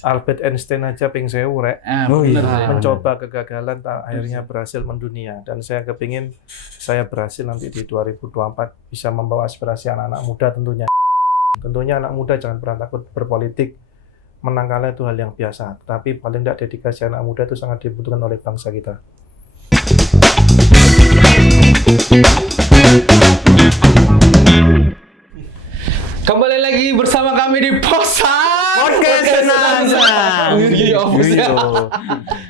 Albert Einstein aja ping 1000 rek. Mencoba kegagalan akhirnya berhasil mendunia, dan saya kepingin saya berhasil nanti di 2024 bisa membawa aspirasi anak-anak muda tentunya. Tentunya anak muda jangan pernah takut berpolitik. Menang kalah itu hal yang biasa, tapi paling tidak dedikasi anak muda itu sangat dibutuhkan oleh bangsa kita. Kembali lagi bersama kami di Podcast Senansa.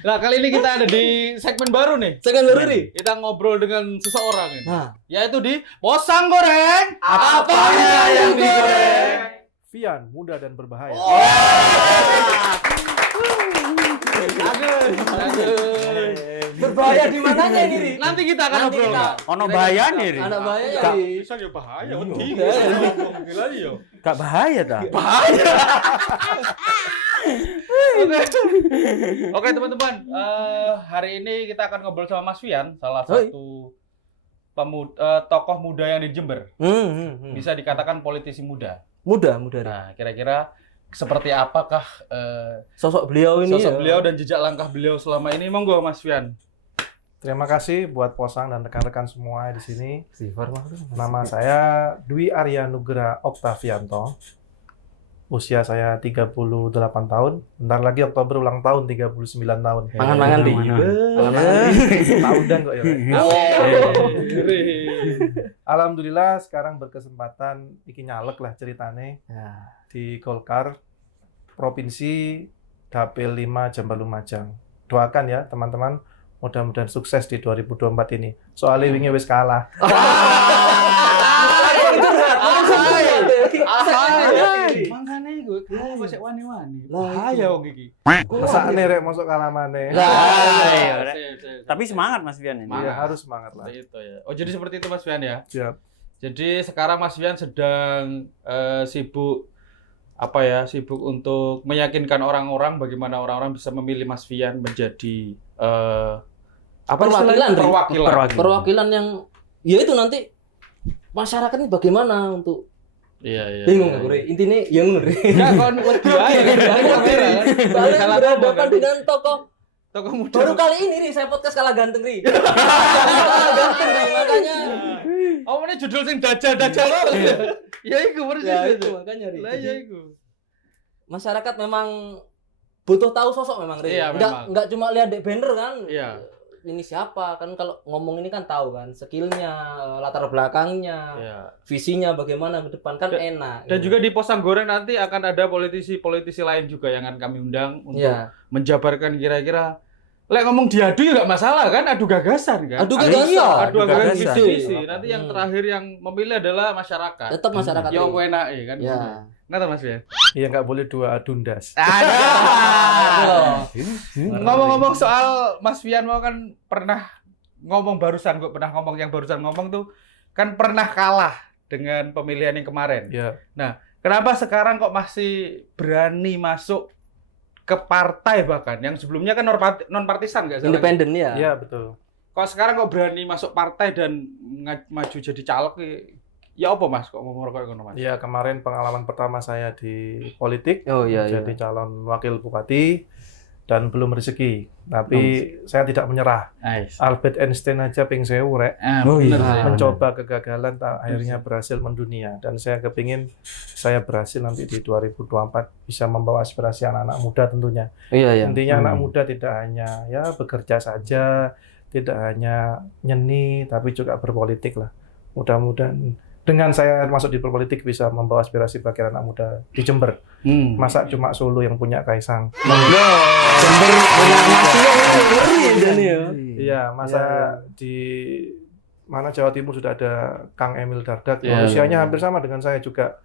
Nah, kali ini kita ada di segmen baru nih. Segmen baru nih. Kita ngobrol dengan seseorang ini. Nah, Yaitu di Posang Goreng. Apanya yang digoreng? Fian, muda dan berbahaya. Berbahaya di mananya ini, Ri? Nanti kita akan Nanti ngobrol. kita- Kak. Ono bahaya nih, Ri. Anak bahaya ya, Gak- Ri. Bisa ya bahaya, wedi. Gila. Gak bahaya dah. Oke, teman-teman. Hari ini kita akan ngobrol sama Mas Fian, salah Hoi. satu tokoh muda yang di Jember. Bisa dikatakan politisi muda. Muda, Ri. Nah, kira-kira seperti apakah Sosok beliau ini sosok ya. beliau dan jejak langkah beliau selama ini? Monggo, Mas Fian. Terima kasih buat Posang dan rekan-rekan semua di sini. Sifar Nama saya Dwi Arya Nugra Oktavianto. Usia saya 38 tahun. Bentar lagi Oktober ulang tahun 39 tahun. Mangan-mangan, Ri. Tahun dan kok ya. Rek? Alhamdulillah sekarang berkesempatan iki nyalek lah ceritane di Golkar Provinsi Dapil 5 Jember Lumajang. Doakan ya teman-teman, mudah-mudahan sukses di 2024 ini. Soalnya wingi wis kalah. Mangkane gue masih wani-wani. Bahaya wong iki. Mesakne rek masuk kalah maneh. Tapi semangat Mas Fian ini. Iya, harus semangat lah. Itu ya. Oh, jadi seperti itu Mas Fian ya. Siap. Jadi sekarang Mas Fian sedang sibuk sibuk untuk meyakinkan orang-orang bagaimana orang-orang bisa memilih Mas Fian menjadi Perwakilan, istilahnya? Perwakilan yang ya itu nanti masyarakat ini bagaimana untuk Iya. bingung nggak, Ri? Intinya ya ngono, Ri. Enggak kon wedi aja kan. Soalnya Salah berhadapan ngomong, kan? dengan tokoh Tokoh muda. baru kali ini, Ri, saya podcast kalah ganteng, Ri. Kalah ganteng, Ri, makanya. Oh, ini judul sing dajal-dajal. Ya iku persis Ya itu. itu makanya, Ri. Lah ya iku. Masyarakat memang butuh tahu sosok memang, Ri. Iya, memang. Enggak cuma lihat di banner kan. Iya. Ini siapa kan, kalau ngomong ini kan tahu kan skillnya, latar belakangnya, Iya. visinya bagaimana ke depan kan enak. Dan gitu. juga di Posang Goreng nanti akan ada politisi-politisi lain juga yang akan kami undang untuk Iya. menjabarkan kira-kira lek ngomong diadu ya nggak masalah kan, adu gagasan kan. Adu gagasan. Adu gagasan gagasan. visi-visi. Nanti yang terakhir yang memilih adalah masyarakat. Tetap masyarakat. Ya Ri. enake kan. Ya. Nggak Mas ya? Iya, nggak boleh dua adundas. Ngomong-ngomong soal Mas Fian mau kan pernah ngomong barusan, gue pernah ngomong yang barusan ngomong tuh kan pernah kalah dengan pemilihan yang kemarin. Ya, Kenapa sekarang kok masih berani masuk ke partai bahkan yang sebelumnya kan non partisan nggak salah? Independen ya. iya betul. Kok sekarang kok berani masuk partai dan maju jadi caleg? Ya apa Mas kok ngomong kayak ngono Mas? Iya, kemarin pengalaman pertama saya di politik. Oh iya Jadi calon wakil bupati dan belum rezeki. Tapi saya tidak menyerah. Nice. Albert Einstein aja ping 1000 rek. Mencoba kegagalan akhirnya berhasil mendunia, dan saya kepingin saya berhasil nanti di 2024 bisa membawa aspirasi anak-anak muda tentunya. Iya. Intinya anak muda tidak hanya ya bekerja saja, tidak hanya nyeni, tapi juga berpolitik lah. Mudah-mudahan dengan saya masuk di politik bisa membawa aspirasi bagi anak muda di Jember. Masa cuma Solo yang punya Kaisang? Jember punya nasi ya. Iya, masa di mana Jawa Timur sudah ada Kang Emil Dardak, Iya. usianya hampir sama dengan saya juga.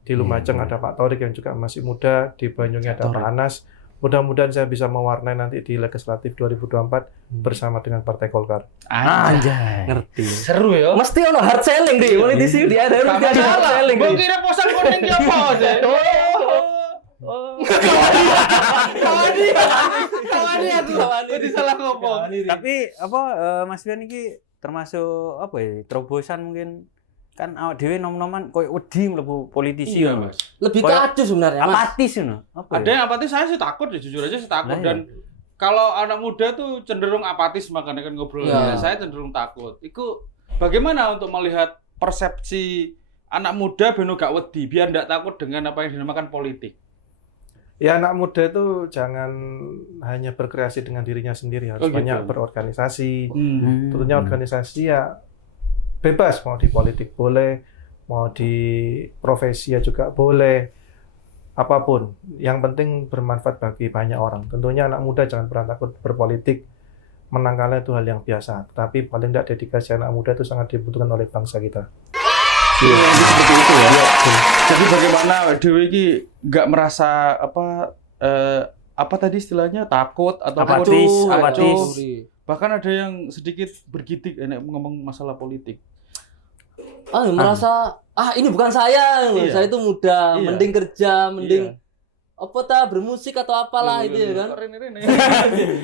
Di Lumajang ada Pak Torik yang juga masih muda, di Banyuwangi ada Pak Anas. Mudah-mudahan saya bisa mewarnai nanti di legislatif 2024 bersama dengan Partai Golkar. Anjay. Ngerti. Seru ya. Mesti ono hard selling di politisi di ada Gak hard masalah. selling. Gue kira Posang Goreng ki apa deh. Kawani aku. Berarti salah ngomong. Tapi Mas Fian ini termasuk apa ya? Terobosan mungkin kan awak dhewe nom-noman koyo wedi mlebu politisi Iya, ngono. Mas. Lebih ke Kayak acuh sebenarnya, Mas. Apatis ngono. Apa? Ada yang apatis, saya sih takut ya, jujur aja saya takut. Nah, Dan kalau anak muda tuh cenderung apatis, makanya kan ngobrol. Iya. Saya cenderung takut. Itu bagaimana untuk melihat persepsi anak muda beno gak wedi, biar ndak takut dengan apa yang dinamakan politik? Ya anak muda itu jangan hanya berkreasi dengan dirinya sendiri, harus Oh, gitu. banyak berorganisasi. Hmm. Tentunya organisasi ya bebas, mau di politik boleh, mau di profesi ya juga boleh, apapun. Yang penting bermanfaat bagi banyak orang. Tentunya anak muda jangan pernah takut berpolitik, menang kalah itu hal yang biasa. Tapi paling tidak dedikasi anak muda itu sangat dibutuhkan oleh bangsa kita. Iya, seperti itu ya. Jadi bagaimana Dewi ini nggak merasa apa tadi istilahnya takut atau Apatis, acuh, apatis. acuh. Bahkan ada yang sedikit bergidik ngomong masalah politik. Merasa ini bukan saya, Iya. saya itu muda, Iya. mending kerja, mending Iya. apa bermusik atau apalah itu ya kan. Rene.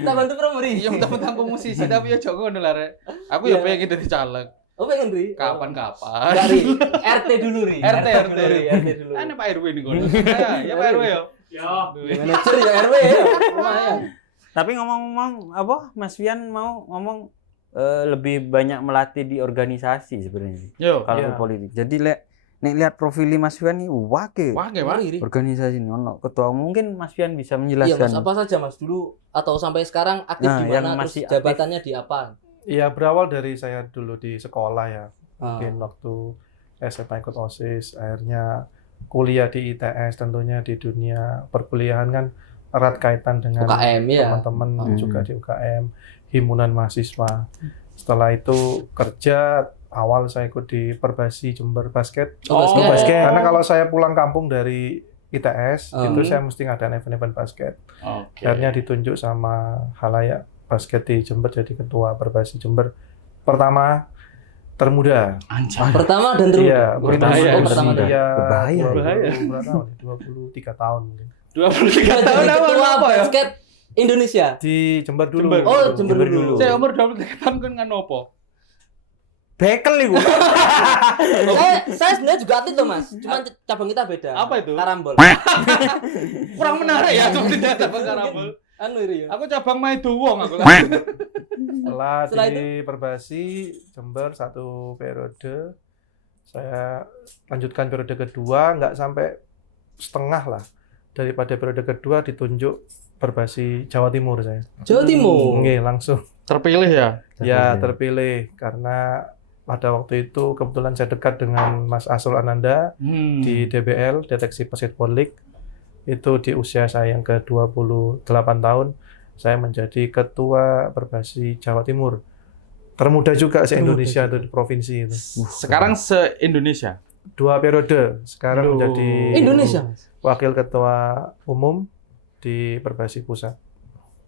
Kita bantu promosi. Iya, mentang-mentang musisi tapi ya jogo ngono lah, Rek. Aku ya Iya. pengen jadi caleg. Oh pengen Ri? Kapan-kapan. Enggak Ri, RT dulu Ri. RT. RT dulu. Ana Pak RW nih kono. Ya Pak RW ya. Manajer ya RW ya. Lumayan. Tapi ngomong-ngomong apa Mas Fian mau ngomong lebih banyak melatih di organisasi sebenarnya. Yo. Kalau Iya. politik. Jadi nek lihat profil Mas Fian nih wake Wah, gimana? Ri. organisasi ini ono ketua mungkin Mas Fian bisa Iya Mas, menjelaskan. apa saja Mas dulu atau sampai sekarang aktif Nah, di yang mana, masih terus jabatannya di apa? Ya berawal dari saya dulu di sekolah ya. Ah. Mungkin waktu SMA ikut OSIS, akhirnya kuliah di ITS, tentunya di dunia perkuliahan kan erat kaitan dengan UKM ya. teman-teman juga di UKM, himpunan mahasiswa. Setelah itu kerja, awal saya ikut di Perbasi Jember Basket. Oh, basket. Karena kalau saya pulang kampung dari ITS, itu Hmm. saya mesti ngadain event-event basket. Oke. Akhirnya ditunjuk sama halayak basket di Jember jadi ketua Perbasi Jember. Pertama termuda. Anjay. Pertama dan terus. Iya, berbahaya. pertama dan Iya, Berbahaya. 23 tahun mungkin. 23 tahun Jadi apa ketua apa ya? basket Indonesia. Di Jember dulu. Jember. Oh, Jember dulu. Saya umur 23 tahun kan ngan opo? Bekel iku. saya sebenarnya juga atlet loh Mas. Cuman cabang kita beda. Apa itu? Karambol. Kurang menarik ya kalau tidak dapat karambol. Anu Ri ya. Aku cabang main duwong aku. Setelah itu? di Perbasi Jember satu periode, saya lanjutkan periode kedua, nggak sampai setengah lah. Daripada periode kedua ditunjuk Perbasi Jawa Timur saya. Jawa Timur. Nggih, langsung. Terpilih ya? Ya, terpilih karena pada waktu itu kebetulan saya dekat dengan Mas Asrul Ananda di DBL, Deteksi Basketball League. Itu di usia saya yang ke-28 tahun, saya menjadi ketua Perbasi Jawa Timur. Termuda juga se-Indonesia itu di provinsi itu. Sekarang se-Indonesia. 2 periode, sekarang Loh. menjadi Indonesia. Mas. wakil ketua umum di Perbasi Pusat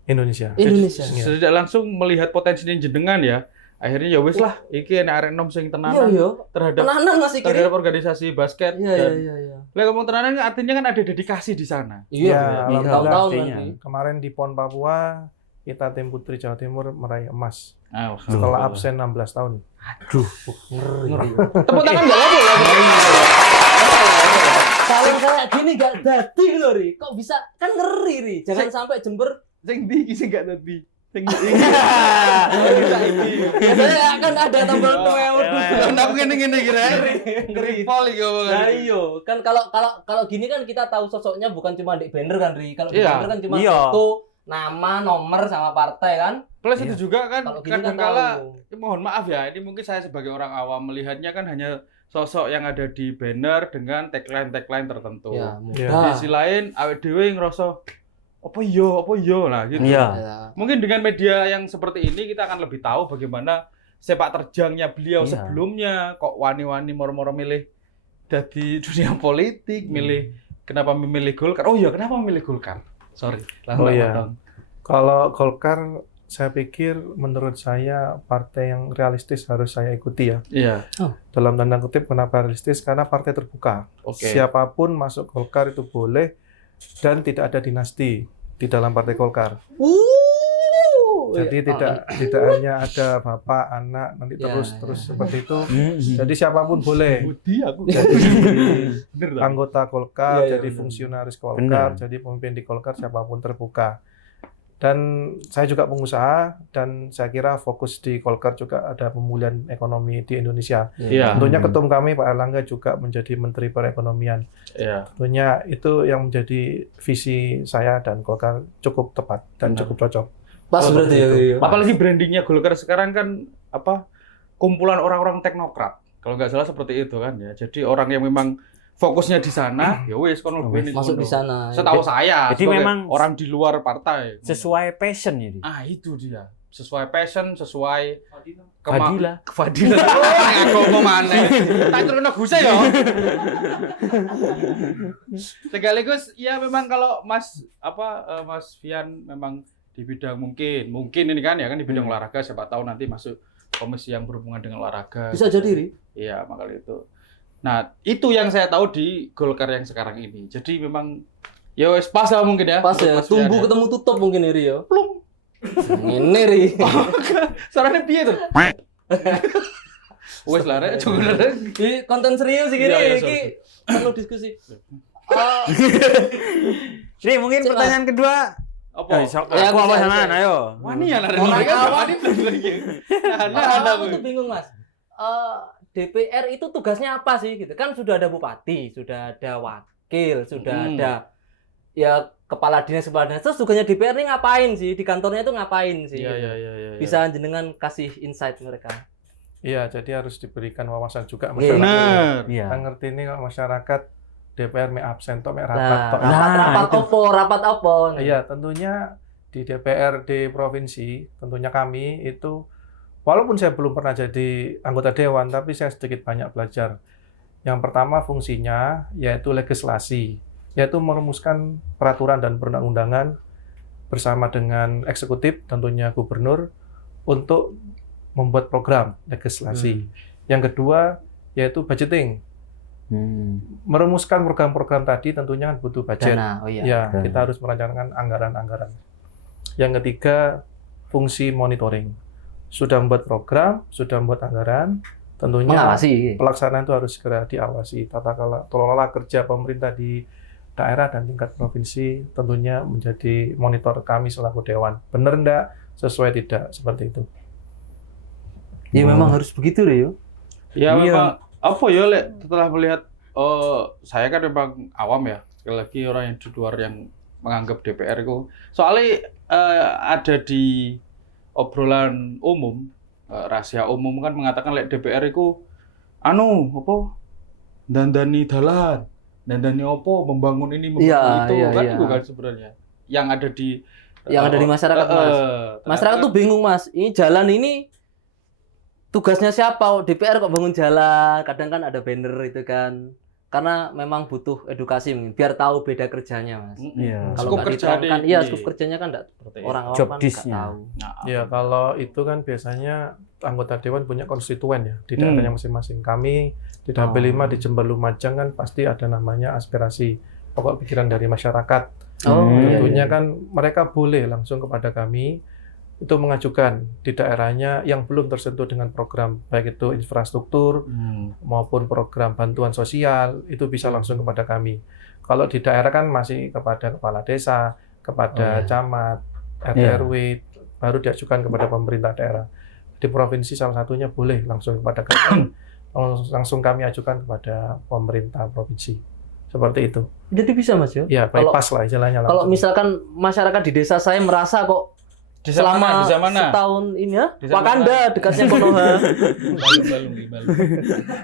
Indonesia. Indonesia. Iya. Tidak langsung melihat potensi jenengan ya. Akhirnya ya wis lah, iki enak arek nom sing Iya tenanan iya. terhadap Tenanan Mas iki. Ri. terhadap organisasi basket. Iya iya iya. Lah ngomong tenanan artinya kan ada dedikasi di sana. Iya. Ya, Tahun-tahun pastinya. nanti. Kemarin di PON Papua, kita tim Putri Jawa Timur meraih emas Setelah setelah absen 16 tahun. Ngeri. tepuk tangan enggak apa-apa. Kalau kayak gini gak dadi lho Ri. Kok bisa kan ngeri Ri. Jangan sampai Jember Sing ndi iki sing gak dadi. Sing iki. biasanya kan ada tombol Lah aku ngene-ngene iki rek. Ngeri. Pol iki omongan. Nah iya, kan kalau gini kan kita tahu sosoknya bukan cuma di banner kan Ri. Kalau di Iya. banner kan cuma Iya. foto, nama, nomor sama partai kan. Plus itu juga kan Kalau gini kan kadang-kala tahu. mohon maaf ya, ini mungkin saya sebagai orang awam melihatnya kan hanya sosok yang ada di banner dengan tagline-tagline tertentu. Ya, Iya. Di sisi lain awake dhewe ngerasa apa iya lah gitu. Iya. Ya. Mungkin dengan media yang seperti ini kita akan lebih tahu bagaimana sepak terjangnya beliau Iya. sebelumnya, kok wani-wani moro-moro milih dari dunia politik, milih kenapa memilih Golkar. Oh iya, kenapa memilih Golkar? Sorry. Oh iya. Kalau Golkar, saya pikir menurut saya partai yang realistis harus saya ikuti ya. Iya. Dalam tanda kutip kenapa realistis? Karena partai terbuka. Oke. Siapapun masuk Golkar itu boleh dan tidak ada dinasti di dalam partai Golkar. Jadi tidak hanya ada bapak, anak, nanti terus seperti itu. Jadi siapapun boleh. Budi aku. Jadi Bener tak? anggota Golkar, Iya, jadi benar. fungsionaris Golkar, Benar. jadi pemimpin di Golkar siapapun terbuka. Dan saya juga pengusaha dan saya kira fokus di Golkar juga ada pemulihan ekonomi di Indonesia. Iya. Tentunya ketum kami Pak Erlangga juga menjadi Menteri Perekonomian. Iya. Tentunya itu yang menjadi visi saya dan Golkar cukup tepat dan Benar. cukup cocok. Pas Oh, berarti ya. begitu. Iya. Apalagi brandingnya Golkar sekarang kan apa? Kumpulan orang-orang teknokrat. Kalau nggak salah seperti itu kan ya. Jadi orang yang memang fokusnya di sana, ya wes kono ben Masuk di sana. Setahu saya, Jadi sebagai memang orang di luar partai. sesuai passion jadi. Ah, itu dia. Sesuai passion, sesuai Fadilah. Fadilah. Aku mau mana? Tak turun guse ya. Sekaligus ya memang kalau Mas Fian memang di bidang mungkin ini kan ya kan di bidang olahraga, siapa tahu nanti masuk komisi yang berhubungan dengan olahraga. Bisa jadi, Ri. Iya, makanya itu. Nah, itu yang saya tahu di Golkar yang sekarang ini. Jadi memang ya wes pas lah mungkin ya. Pas ya, Mas Fian tumbuh ya. ketemu tutup mungkin ya, Ri ya. Plung. Ngene, Ri. Suaranya piye tuh? Wes lah, Rek. Cukup, Rek. Ini konten serius iki, Iya, iya, Ri. Iki perlu diskusi. Jadi mungkin Cek lah. pertanyaan kedua. Apa? Ya, Aku apa bisa, sama? bisa. Ayo. Wani ya lah, Orang awam. Wani belum lagi. Aku tuh bingung, Mas. DPR itu tugasnya apa sih gitu? Kan sudah ada bupati, sudah ada wakil, sudah ada ya kepala dinas. Terus tugasnya DPR ini ngapain sih? Di kantornya itu ngapain sih? Iya, gitu? iya, iya, iya. Bisa jenengan kasih insight mereka. Iya, jadi harus diberikan wawasan juga Iya. masyarakat. Benar. Iya. Kita ngerti ini kalau masyarakat DPR me absen tok me rapat Nah, tok. rapat apa? Iya, tentunya di DPR di provinsi, tentunya kami itu walaupun saya belum pernah jadi anggota dewan, tapi saya sedikit banyak belajar. Yang pertama fungsinya yaitu legislasi, yaitu merumuskan peraturan dan perundang-undangan bersama dengan eksekutif, tentunya gubernur, untuk membuat program legislasi. Yang kedua yaitu budgeting, merumuskan program-program tadi tentunya kan butuh budget. Dana, oh iya. Ya, Dana. kita harus merencanakan anggaran-anggaran. Yang ketiga, fungsi monitoring. Sudah membuat program, sudah membuat anggaran, tentunya Mengawasi. pelaksanaan itu harus segera diawasi. Tata kelola kerja pemerintah di daerah dan tingkat provinsi tentunya menjadi monitor kami selaku dewan. Benar enggak? Sesuai tidak? Seperti itu. Ya memang harus begitu deh, yo. Ya Iya. memang apa ya Lek, setelah melihat saya kan memang awam ya. Sekali lagi orang yang di luar yang menganggap DPR itu soalnya ada di obrolan umum, rahasia umum kan mengatakan Lek DPR itu dandani dalan, dandani opo, membangun ini, membangun Iya, itu iya, kan iya. itu kan sebenarnya yang ada di Masyarakat, Mas. Masyarakat tuh bingung, Mas. Ini jalan ini tugasnya siapa? DPR kok bangun jalan? Kadang kan ada banner itu kan. Karena memang butuh edukasi mungkin biar tahu beda kerjanya, Mas. Iya. Kalau Skup nggak kerja diterangkan, iya skup kerjanya kan enggak orang awam Job kan nggak disk-nya. tahu. Ya, kalau itu kan biasanya anggota dewan punya konstituen ya di daerahnya masing-masing. Kami di Dapil 5 di Jember Lumajang kan pasti ada namanya aspirasi pokok pikiran dari masyarakat. Oh, iya, Tentunya iya. kan mereka boleh langsung kepada kami itu mengajukan di daerahnya yang belum tersentuh dengan program baik itu infrastruktur maupun program bantuan sosial itu bisa langsung kepada kami. Kalau di daerah kan masih kepada kepala desa, kepada camat, RT Iya. RW, baru diajukan kepada pemerintah daerah. Di provinsi salah satunya boleh langsung kepada kami, langsung kami ajukan kepada pemerintah provinsi. Seperti itu. Jadi bisa, Mas yo. Ya, Kalau- bypass lah istilahnya Kalau langsung. misalkan masyarakat di desa saya merasa kok Desa selama mana? setahun ini ya, Desa Wakanda mana? dekatnya Konoha.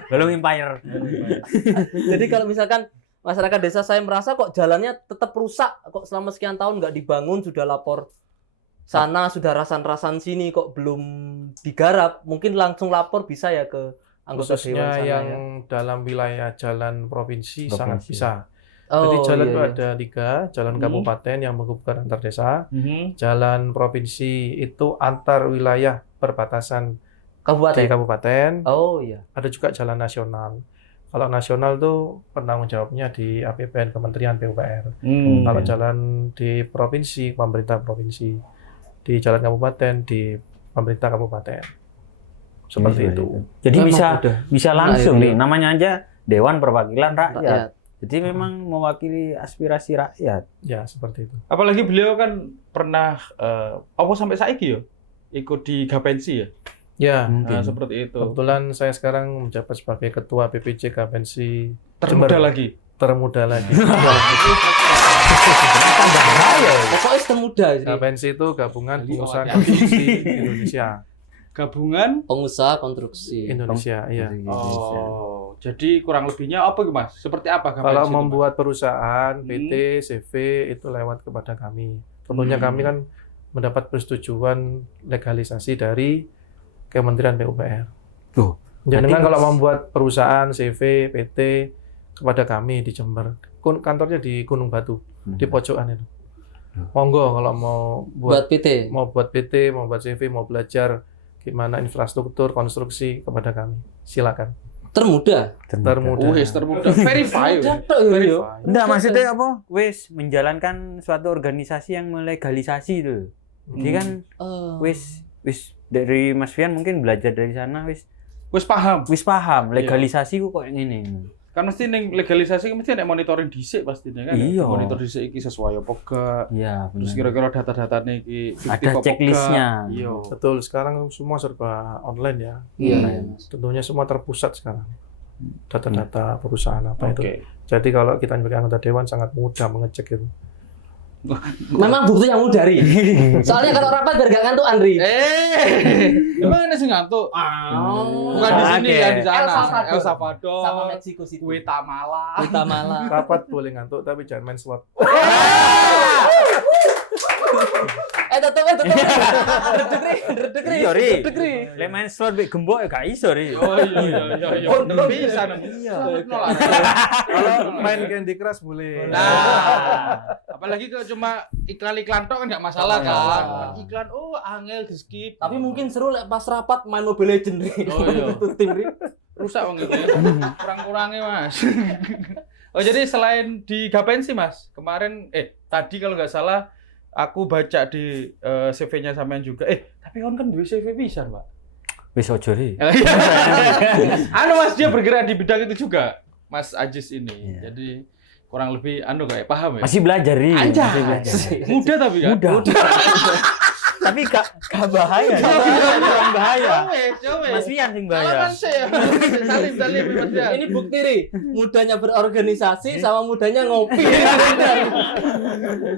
Belum Empire. Jadi kalau misalkan masyarakat desa saya merasa kok jalannya tetap rusak, kok selama sekian tahun nggak dibangun, sudah lapor sana, sudah rasan-rasan sini, kok belum digarap, mungkin langsung lapor bisa ya ke anggota dewan Khususnya sana yang ya. dalam wilayah jalan provinsi sangat Provinsi. bisa. Oh, Jadi jalan iya, itu iya. ada 3, jalan kabupaten yang menghubungkan antar desa, Mhm. jalan provinsi itu antar wilayah perbatasan di Kabupaten. kabupaten, Oh iya. ada juga jalan nasional. Kalau nasional tuh penanggung jawabnya di APBN Kementerian PUPR. Kalau jalan di provinsi, pemerintah provinsi. di jalan kabupaten, di pemerintah kabupaten. Seperti Iya, itu. Jadi Memang bisa udah. bisa langsung Nah, nih, iya. namanya aja Dewan Perwakilan Rakyat. Rakyat. Jadi memang mewakili aspirasi rakyat. Ya, seperti itu. Apalagi beliau kan pernah apa sampai saiki ya ikut di Gapensi ya. Ya, Mungkin. Nah, seperti itu. kebetulan saya sekarang menjabat sebagai Ketua PPC Gapensi Termuda Jember. lagi. Termuda lagi. Pokoknya semudah ini. Gapensi itu gabungan Jadi, pengusaha hati-hati. konstruksi Indonesia. Gabungan. Pengusaha konstruksi. Indonesia, iya. Oh, jadi kurang lebihnya apa Mas? Seperti apa Gapensi Kalau itu, Mas? membuat perusahaan, PT, CV itu lewat kepada kami. Tentunya kami kan mendapat persetujuan legalisasi dari Kementerian PUPR. Tuh, Jadi berarti kalau membuat perusahaan, CV, PT kepada kami di Jember, kantornya di Gunung Batu, di pojokan itu. Monggo kalau mau Buat PT. mau buat PT, mau buat CV, mau belajar gimana infrastruktur, konstruksi kepada kami. Silakan. Termuda. Termuda. Wis termuda. Verify. Termuda tok ya, yo. Enggak, maksudnya apa? Wis menjalankan suatu organisasi yang melegalisasi itu. Jadi kan wis dari Mas Fian mungkin belajar dari sana wis Wis paham. legalisasi ku kok ngene. Kan mesti ning legalisasi kan mesti nek monitoring dhisik pastinya kan. Iya. Monitor dhisik iki sesuai apa gak. Iya, Terus benar. kira-kira data-datanya iki fiktif Ada apa gak. checklistnya. Iya. Betul, sekarang semua serba online ya. Iya. Tentunya semua terpusat sekarang. Data-data perusahaan apa Oke. itu. Jadi kalau kita sebagai anggota dewan sangat mudah mengecek itu. Memang bukti yang mudah, Ri. Soalnya kalau rapat biar gak ngantuk, Andri. Emang ada sih ngantuk? Bukan di sini Oke. ya, di sana. El Salvador. El Salvador. Sama Meksiko City. Guatemala. Guatemala. Rapat boleh ngantuk tapi jangan main slot. Tetep. Redek, Iya, Ri. Ri. Lek main slot mbek gembok ya gak iso, Ri. Oh iya. Bener bisa nemu. Iya. Kalau main Candy Crush boleh. Nah, apalagi kalau cuma iklan-iklan tok kan nggak masalah Oh, kan. iya. Iklan angel di skip. Tapi mungkin seru lek pas rapat main Mobile Legends, Ri. Oh, iya. Itu tim, Ri. Rusak bang itu ya. Kurang-kurangnya Mas. Oh jadi selain di Gapensi Mas, kemarin tadi kalau nggak salah aku baca di CV-nya sampean juga. Tapi kan duwe CV bisa, Pak. Wis ojo, Ri. Mas dia bergerak di bidang itu juga. Mas Ajis ini. Iya. Jadi kurang lebih kayak paham ya. Masih belajar, Ri. Anjay. Masih belajar. Muda tapi kan. Muda. Tapi gak bahaya. Kurang bahaya. Coba. Mas Fian sing bahaya. Salim Mas Fian. Ini bukti, Ri. Mudanya berorganisasi sama mudanya ngopi.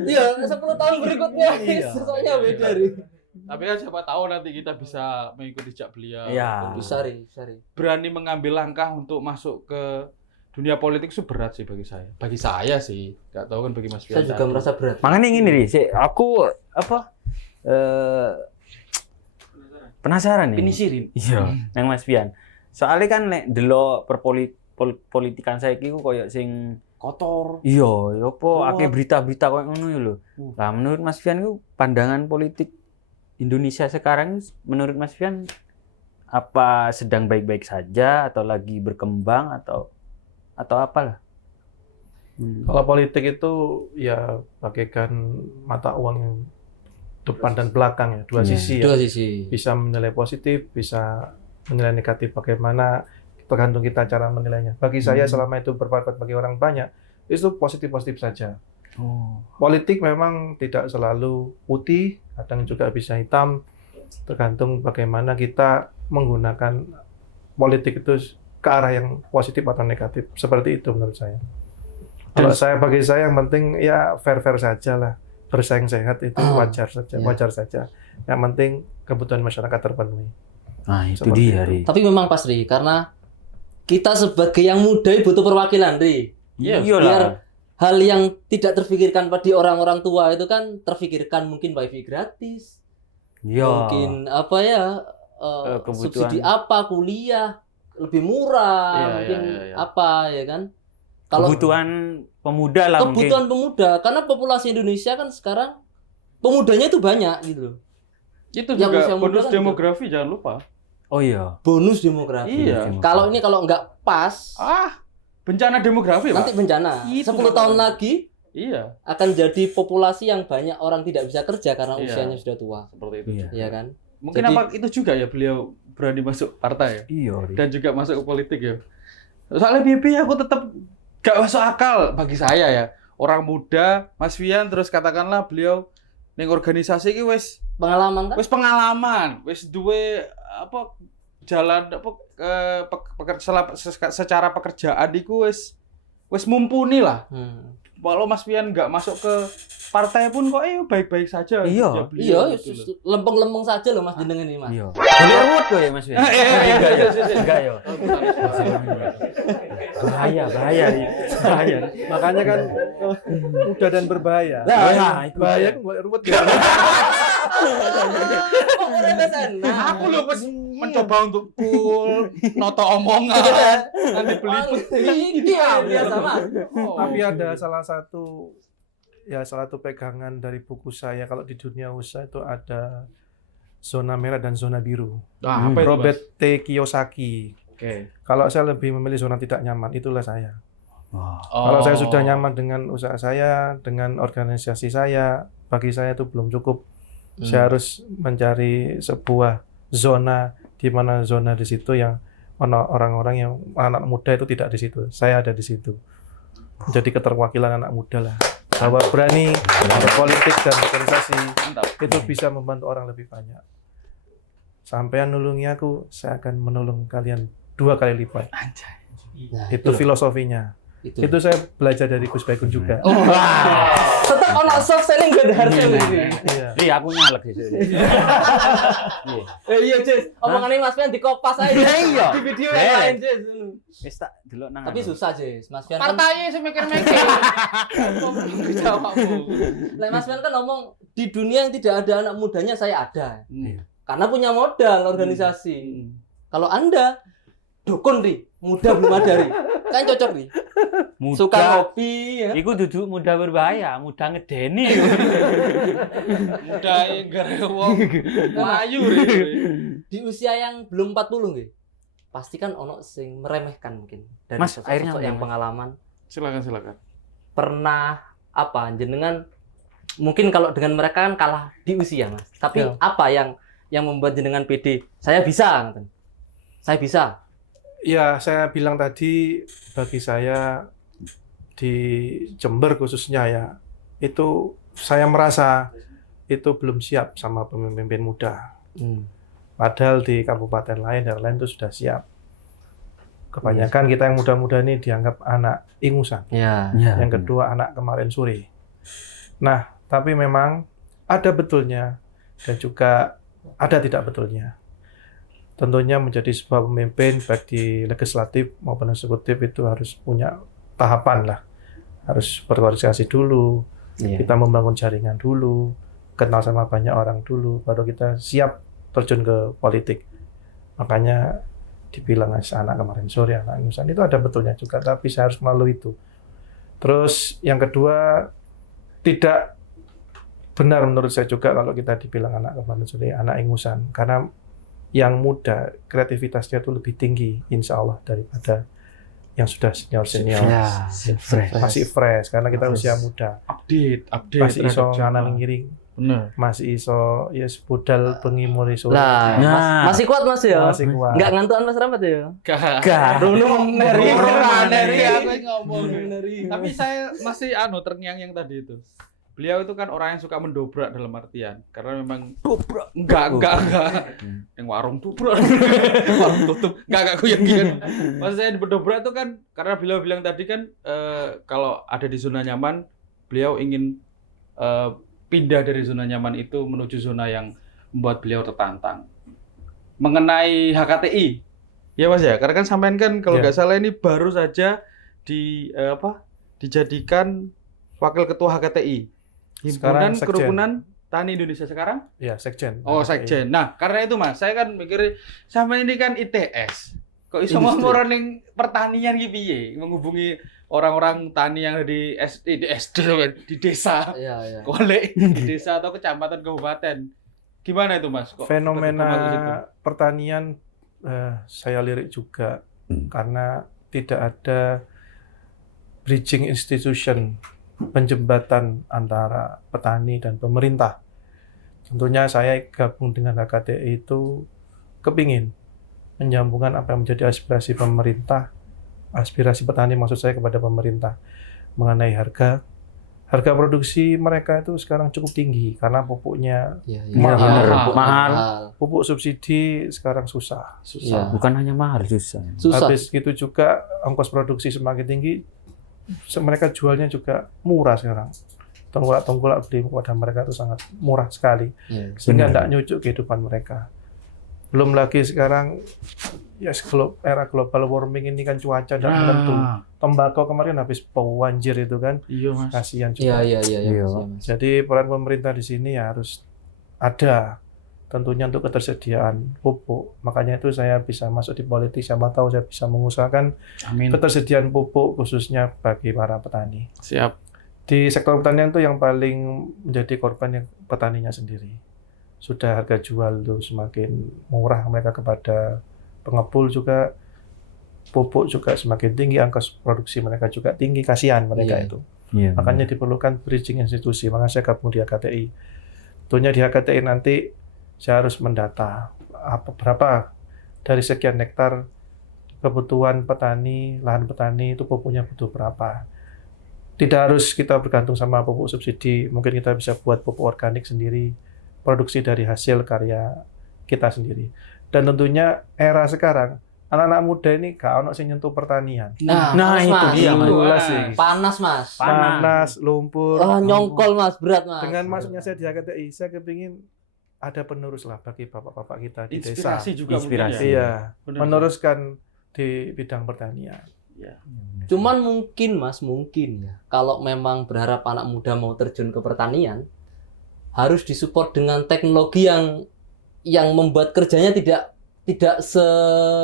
Iya, 10 tahun berikutnya Iya. sosoknya beda, Ri. Tapi kan siapa tahu nanti kita bisa mengikuti jejak beliau. Iya. Bisa, Ri. Berani mengambil langkah untuk masuk ke dunia politik itu berat sih bagi saya. Bagi saya sih. Gak tahu kan bagi Mas Fian. Saya juga merasa berat. Makanya gini, Ri. Aku penasaran nih. Penisirin. Iya, nang Mas Fian. Soalnya kan nek delok politikan saiki ku koyo sing kotor. iya, ya apa Wah. akeh berita-berita koyo ngono ya lho. Lah menurut Mas Fian ku pandangan politik Indonesia sekarang menurut Mas Fian apa sedang baik-baik saja atau lagi berkembang atau apalah? Kalau politik itu ya bagaikan mata uang yang depan dan belakang ya, dua Iya. sisi ya. Dua sisi. Bisa menilai positif, bisa menilai negatif. Bagaimana tergantung kita cara menilainya. Bagi saya selama itu bermanfaat bagi orang banyak, itu positif-positif saja. Oh. Politik memang tidak selalu putih, kadang juga bisa hitam. Tergantung bagaimana kita menggunakan politik itu ke arah yang positif atau negatif. Seperti itu menurut saya. Kalau bagi saya yang penting ya fair-fair saja lah. Bersaing sehat itu wajar saja. Yang penting kebutuhan masyarakat terpenuhi. Nah, itu Seperti dia, itu. Ri. Tapi memang pas, Ri, karena kita sebagai yang muda butuh perwakilan, Ri. Iya. Biar hal yang tidak terfikirkan pada orang-orang tua itu kan terfikirkan, mungkin wifi gratis, Iya. mungkin apa ya, Kebutuhan. subsidi apa, kuliah lebih murah, Iya, mungkin iya. apa ya kan. Kalau Kebutuhan pemuda lah mungkin. kebutuhan pemuda, karena populasi Indonesia kan sekarang pemudanya itu banyak gitu loh. Itu Yang juga usia muda bonus kan demografi jangan lupa. Oh iya. Bonus demografi. Iya. Kalau ini kalau nggak pas, Bencana demografi, Pak. nanti bencana. Itu 10 tahun lagi Iya, akan jadi populasi yang banyak orang tidak bisa kerja karena Iya. usianya sudah tua. seperti itu. Iya. Iya kan? Mungkin Jadi- apa itu juga ya beliau berani masuk partai ya? Iya. Dan juga masuk ke politik ya. Soalnya BB aku tetap gak masuk akal bagi saya ya. Orang muda, Mas Fian, terus katakanlah beliau ning organisasi iki wis Pengalaman kan? pengalaman, wis duwe apa jalan apa secara pekerjaan iku wis mumpuni lah. Walau Mas Fian nggak masuk ke partai pun kok baik-baik saja. Iya. Ya, beliau Iya, gitu loh. lempeng-lempeng saja loh Mas jenengan ini Mas. Iya. Boleh ruwet kok ya Mas Fian? Enggak ya. Enggak ya. Bahaya. Makanya kan mudah dan berbahaya. Nah, itu Bahaya kan buat ruwet ya. Kok remesan? Aku loh pas mencoba untuk cool, noto omongan, nanti belibet. Iya, biasa Mas. Tapi ada salah satu pegangan dari buku saya kalau di dunia usaha itu ada zona merah dan zona biru. Nah, apa itu, Robert Mas? T. Kiyosaki. Oke. Kalau saya lebih memilih zona tidak nyaman, itulah saya. Oh. Kalau saya sudah nyaman dengan usaha saya, dengan organisasi saya, bagi saya itu belum cukup. Saya harus mencari sebuah zona di mana zona di situ yang mana orang-orang yang anak muda itu tidak di situ. Saya ada di situ. Jadi keterwakilan anak muda lah. Bahwa berani berpolitik dan organisasi Mantap. itu bisa membantu orang lebih banyak. Sampean nulungi aku, saya akan menolong kalian 2 kali lipat. Anjay. Nah, Itu filosofinya. Itu saya belajar dari Gus Baikun juga. Oh, tetap ono soft selling gak ada hard selling. Iya. Ri aku nyalek sih. Iya, Jess. Omongannya Mas Fian dikopas aja. Iya. Di video yang lain, Jess. Wis tak delok nang. Tapi susah, Jess. Mas Fian kan, Partainya semikir-mikir. Ngomong jawabmu. Mas Fian kan ngomong di dunia yang tidak ada anak mudanya saya ada. Hmm. Karena punya modal organisasi. Kalau Anda dukun Ri, muda belum ada Ri. Kan cocok Ri. Suka ngopi ya. Iku duduk muda berbahaya, muda ngedeni. Muda gara wong Melayu. Di usia yang belum 40 nggih. Pasti kan ono sing meremehkan mungkin dari Mas, sosok-sosok airnya yang Mas. pengalaman. Silakan. Pernah apa jenengan mungkin kalau dengan mereka kan kalah di usia Mas. Tapi Ya. apa yang membuat jenengan pede? Saya bisa, ngoten. Saya bisa. Ya, saya bilang tadi bagi saya di Jember khususnya ya, itu saya merasa itu belum siap sama pemimpin muda. Padahal di kabupaten lain dan lain itu sudah siap. Kebanyakan kita yang muda-muda ini dianggap anak ingusan. Ya. Yang kedua anak kemarin sore. Nah, tapi memang ada betulnya dan juga ada tidak betulnya. Tentunya menjadi sebuah pemimpin baik di legislatif maupun eksekutif itu harus punya tahapan lah. Harus berkoordinasi dulu, kita membangun jaringan dulu, kenal sama banyak orang dulu, baru kita siap terjun ke politik. Makanya dibilang anak kemarin sore, anak ingusan itu ada betulnya juga, tapi saya harus melalui itu. Terus yang kedua, tidak benar menurut saya juga kalau kita dibilang anak kemarin sore, anak ingusan, karena yang muda kreativitasnya itu lebih tinggi insya Allah daripada yang sudah senior Ya, masih fresh karena kita usia muda Update. masih iso terhadap nganan zaman. ngiring Bener. masih iso ya budal bengi mulai sore Lah, Nah. masih kuat Mas ya? masih kuat. Enggak ngantuan Mas Rahmat ya? Gak. Neri. Neri aku ngomong. Tapi saya masih terngiang-ngiang tadi itu. Beliau itu kan orang yang suka mendobrak dalam artian karena memang dobrak enggak. Yang warung dobrak. Warung tutup. Enggak kuyen-kuyen. Maksud saya berdobrak itu kan karena beliau bilang tadi kan kalau ada di zona nyaman, beliau ingin pindah dari zona nyaman itu menuju zona yang membuat beliau tertantang. Mengenai HKTI. Ya Mas ya, karena kan sampean kan kalau Ya. nggak salah ini baru saja dijadikan wakil ketua HKTI. Sekarang Himpunan Sekjen. Kerukunan Tani Indonesia sekarang? Ya, sekjen. Oh, Sekjen. Nah, karena itu Mas, saya kan mikir sampean ini kan ITS. Kok iso Industri. mau orang yang pertanian ki piye? Menghubungi orang-orang tani yang ada di SD kan, di desa. Iya. Kolek di desa atau kecamatan kabupaten. Gimana itu Mas? Kok Fenomena terutama ke situ? pertanian saya lirik juga, Hmm. karena tidak ada bridging institution. Jadi tidak ada penjembatan antara petani dan pemerintah. Tentunya saya gabung dengan HKTI itu kepingin menyambungkan apa yang menjadi aspirasi pemerintah, aspirasi petani maksud saya kepada pemerintah mengenai harga produksi mereka itu sekarang cukup tinggi karena pupuknya mahal. pupuk subsidi sekarang susah. Ya, bukan hanya mahal, susah. Habis gitu juga ongkos produksi semakin tinggi, mereka jualnya juga murah sekarang. Tengkulak beli kepada mereka itu sangat murah sekali, sehingga tidak nyucuk kehidupan mereka. Belum lagi sekarang ya era global warming ini kan cuaca tidak menentu. Tembakau kemarin habis banjir itu kan, Iya, Mas. kasihan juga. Iya. Jadi peran pemerintah di sini ya harus ada, tentunya untuk ketersediaan pupuk. Makanya itu saya bisa masuk di politik, siapa tahu saya bisa mengusahakan Amin. ketersediaan pupuk khususnya bagi para petani. Siap. Di sektor pertanian itu yang paling menjadi korban yang petaninya sendiri. Sudah harga jual itu semakin murah mereka kepada pengepul juga, pupuk juga semakin tinggi, angka produksi mereka juga tinggi, kasihan mereka itu. Makanya diperlukan bridging institusi, makanya saya gabung di HKTI. Tentunya di HKTI nanti saya harus mendata berapa dari sekian hektar kebutuhan petani, lahan petani itu pupuknya butuh berapa. Tidak harus kita bergantung sama pupuk subsidi, mungkin kita bisa buat pupuk organik sendiri, produksi dari hasil karya kita sendiri. Dan tentunya era sekarang, anak-anak muda ini gak ono sing nyentuh pertanian. Nah itu dia, Mas. Panas, Mas. Panas, lumpur. Nyongkol, Mas, berat, Mas. Dengan masuknya saya di HKTI, saya kepingin ada penerus lah bagi bapak-bapak kita di desa. Inspirasi juga Inspirasi. mungkin ya. Iya, Benar. meneruskan di bidang pertanian. Cuman mungkin ya, kalau memang berharap anak muda mau terjun ke pertanian, harus disupport dengan teknologi yang membuat kerjanya tidak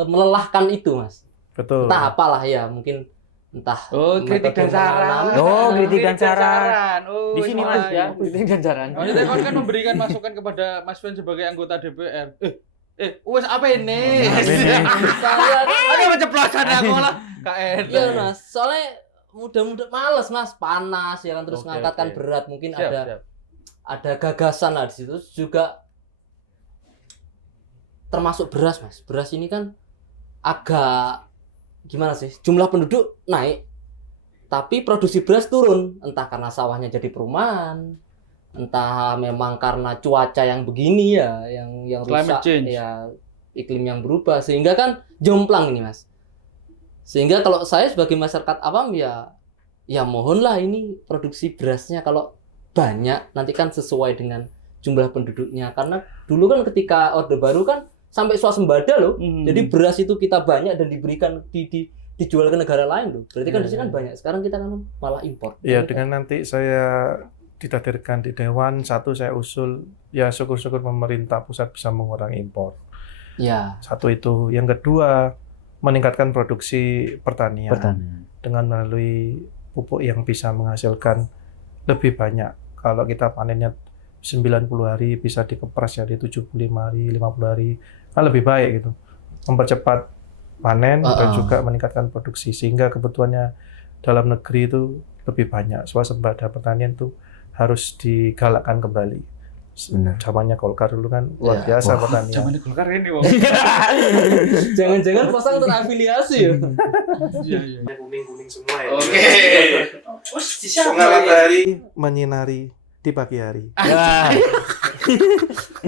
melelahkan itu, Mas. Betul. Entah apalah ya, mungkin entah Kritik dan metode saran. menanam. Kritik dan saran. Oh, Di sini ini Mas ya, lain. kritik dan saran. Maksudnya kan memberikan masukan kepada Mas Fen sebagai anggota DPR. Wes apa ini? Saya Ada keceplosan aku lah. KN. iya, Mas. Soalnya muda-muda males, Mas, panas ya kan, terus Oke, ngangkatkan oke. berat, mungkin Siap. ada gagasan lah di situ. Juga termasuk beras, Mas. Beras ini kan agak gimana sih? Jumlah penduduk naik, tapi produksi beras turun. Entah karena sawahnya jadi perumahan, entah memang karena cuaca yang begini ya, yang Climate rusak change. ya, iklim yang berubah, sehingga kan jomplang ini, Mas. Sehingga kalau saya sebagai masyarakat awam ya mohonlah ini produksi berasnya kalau banyak nanti kan sesuai dengan jumlah penduduknya, karena dulu kan ketika Orde Baru kan sampai swasembada loh. Jadi beras itu kita banyak dan diberikan dijual ke negara lain loh. Berarti kan di sini kan banyak. Sekarang kita kan malah impor. Iya, dengan nanti saya ditakdirkan di Dewan, satu saya usul, ya syukur-syukur pemerintah pusat bisa mengurangi impor. Ya. Satu itu. Yang kedua, meningkatkan produksi pertanian. Dengan melalui pupuk yang bisa menghasilkan lebih banyak. Kalau kita panennya 90 hari bisa dikepras jadi 75 hari, 50 hari, kan lebih baik gitu. Mempercepat panen dan juga meningkatkan produksi sehingga kebutuhannya dalam negeri itu lebih banyak. Swasembada pertanian itu harus digalakkan kembali. Benar. Zamannya Golkar dulu kan luar biasa pertanian. Zaman Golkar ini, Wong. Jangan-jangan pasang terafiliasi ya. Iya. Kuning-kuning semua ya. Oke. Bunga matahari menyinari di pagi hari.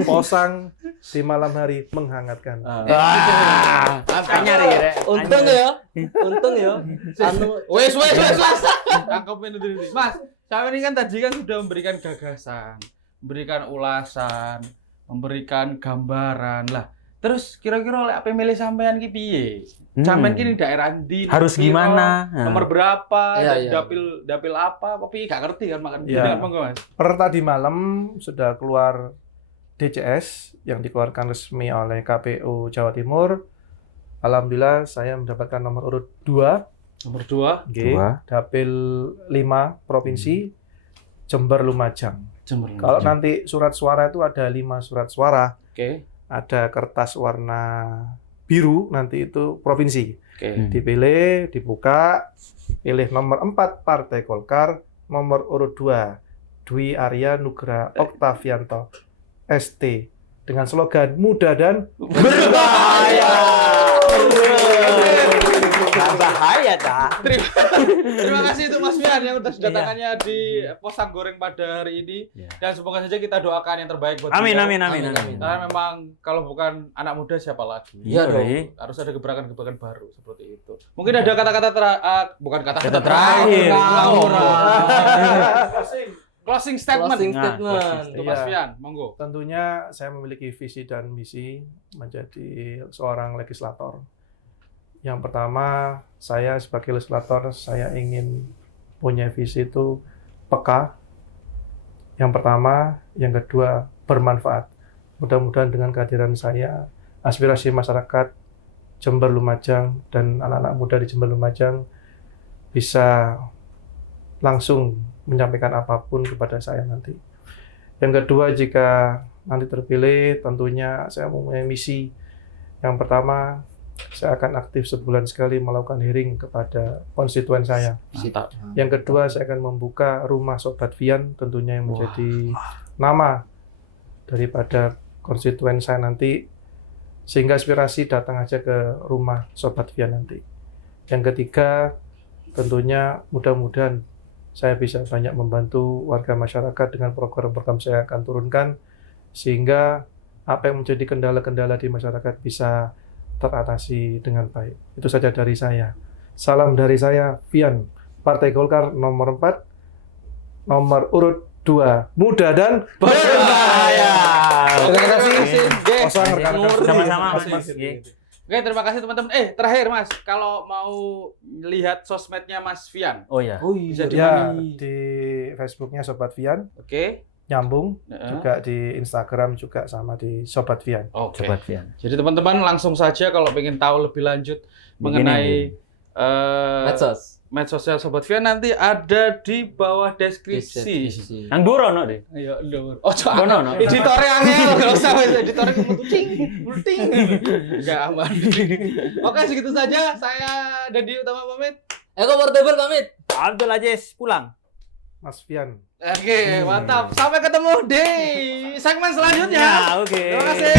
Posang di malam hari menghangatkan. Nyari ya. Untung ya. Wes. Tangkapin itu. Mas, saya ini kan tadi kan sudah memberikan gagasan, memberikan ulasan, memberikan gambaran lah. Terus kira-kira oleh apa milih sampean ki piye? Sampean ki daerah ndi? Harus gimana? Nomor berapa? Iya. Dapil apa? Tapi gak ngerti kan makan Iya. apa Mas? Per tadi malam sudah keluar DCS yang dikeluarkan resmi oleh KPU Jawa Timur. Alhamdulillah saya mendapatkan nomor urut 2. Nomor 2. Dapil 5 provinsi Jember Lumajang. Kalau nanti surat suara itu ada 5 surat suara. Oke. Ada kertas warna biru, nanti itu provinsi. Oke. Dipilih, dibuka, pilih nomor 4 Partai Golkar, nomor urut 2 Dwi Arya Nugra Oktavianto ST dengan slogan muda dan Berbahaya. Bahaya dah. Terima kasih untuk Mas Fian yang sudah kedatangannya di Posang Goreng pada hari ini. Iya. Dan semoga saja kita doakan yang terbaik buat Amin, beliau. amin, amin, Amin, amin. amin. Karena memang kalau bukan anak muda siapa lagi? Iya dong. Harus ada gebrakan-gebrakan baru seperti itu. Mungkin ada kata-kata bukan kata-kata Kata terakhir. Ngawur. Closing statement Closing Nah, statement. untuk Mas Iya. Fian, monggo. tentunya saya memiliki visi dan misi menjadi seorang legislator. Yang pertama, saya sebagai legislator, saya ingin punya visi itu peka. Yang pertama, yang kedua, bermanfaat. Mudah-mudahan dengan kehadiran saya, aspirasi masyarakat Jember Lumajang dan anak-anak muda di Jember Lumajang bisa langsung menyampaikan apapun kepada saya nanti. Yang kedua, jika nanti terpilih, tentunya saya mempunyai misi. Yang pertama, saya akan aktif sebulan sekali melakukan hearing kepada konstituen saya. Mantap. Yang kedua, saya akan membuka rumah Sobat Fian, tentunya yang menjadi nama daripada konstituen saya nanti, sehingga aspirasi datang aja ke rumah Sobat Fian nanti. Yang ketiga, tentunya mudah-mudahan saya bisa banyak membantu warga masyarakat dengan program-program saya akan turunkan, sehingga apa yang menjadi kendala-kendala di masyarakat bisa teratasi dengan baik. Itu saja dari saya. Salam dari saya, Fian, Partai Golkar nomor 4, nomor urut 2, muda dan Berbahaya. Terima kasih. Oke. Kosong rekan-rekan. Sama-sama, Mas. Mas. Oke, terima kasih teman-teman. Terakhir Mas, kalau mau lihat sosmednya Mas Fian, Oh ya. Oh iya. Bisa Ya, di Facebooknya Sobat Fian, oke? nyambung, Heeh. juga di Instagram juga sama di Sobat Fian. Oke. Sobat Fian. Jadi teman-teman langsung saja kalau ingin tahu lebih lanjut mengenai medsosnya Sobat Fian nanti ada di bawah deskripsi. Nang Durono deh. Ayo, ndur. Oh, Dono, no. editornya angel, enggak usah editornya kucing, multing. Enggak aman. Oke, segitu saja. Saya Dandi Utama pamit. Eko Portable pamit. Abdul Aziz pulang. Mas Fian. Oke, mantap. Sampai ketemu di segmen selanjutnya. Nah, oke. Terima kasih.